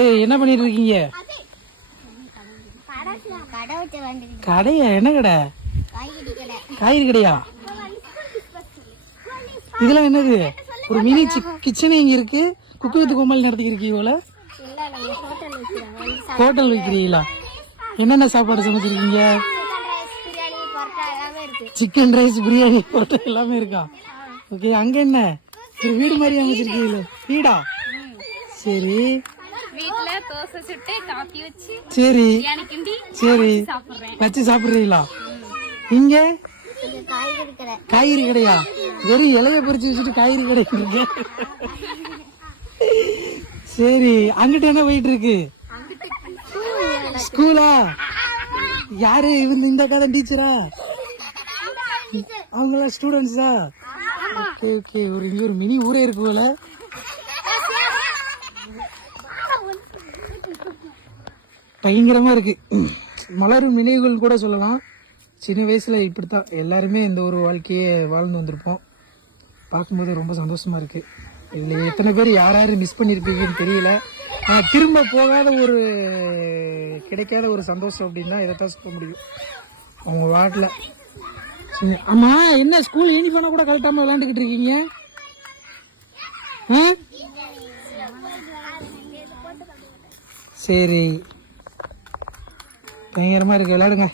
ஏய் என்ன பண்ணிட்டு இருக்கீங்க? கடையா? என்ன கடை? காய்கறி கடையா? இதெல்லாம் என்னது? ஒரு மினி கிச்சன் இங்க இருக்கு. Cook with Comali நடத்திக்கிருக்கீங்களா? ஹோட்டல் வைக்கிறீங்களா? என்னென்ன சாப்பாடு சமைச்சிருக்கீங்க? சிக்கன் ரைஸ், பிரியாணி, பரோட்டா எல்லாமே இருக்கா? ஓகே. அங்க என்ன ஒரு வீடு மாதிரி அமைச்சிருக்கீங்களா? வீடா? சரி சரி சரி வச்சு சாப்பிடுறீங்களா? இங்க காய்கறி கடையா? வெறும் இலைய பறிச்சு வச்சுட்டு காய்கறி கடை இருக்கு. சரி, அங்கிட்ட என்ன போயிட்டு இருக்கு? ஸ்கூலா? யாரு இந்த கதை டீச்சரா? அவங்களாம் ஸ்டூடெண்ட்ஸா? Okay okay. இங்க ஒரு மினி ஊரே இருக்கு போல. பயங்கரமா இருக்கு. மலரும் நினைவுகள் கூட சொல்லலாம். சின்ன வயசுல இப்படித்தான் எல்லாருமே இந்த ஒரு வாழ்க்கையே வாழ்ந்து வந்திருப்போம். பார்க்கும்போது ரொம்ப சந்தோஷமா இருக்கு. இதுல எத்தனை பேர் யார் யாரு மிஸ் பண்ணிருப்பீங்கன்னு தெரியல. திரும்ப போகாத ஒரு கிடைக்காத ஒரு சந்தோஷம் அப்படின்னா இதைத்தான் சொல்ல முடியும். அவங்க வாட்டில். ஆமா, என்ன ஸ்கூல் யூனிஃபார்ம் கூட கழட்டாம விளையாண்டுக்கிட்டு இருக்கீங்க? சரி, பயங்கரமா இருக்கு. விளையாடுங்க.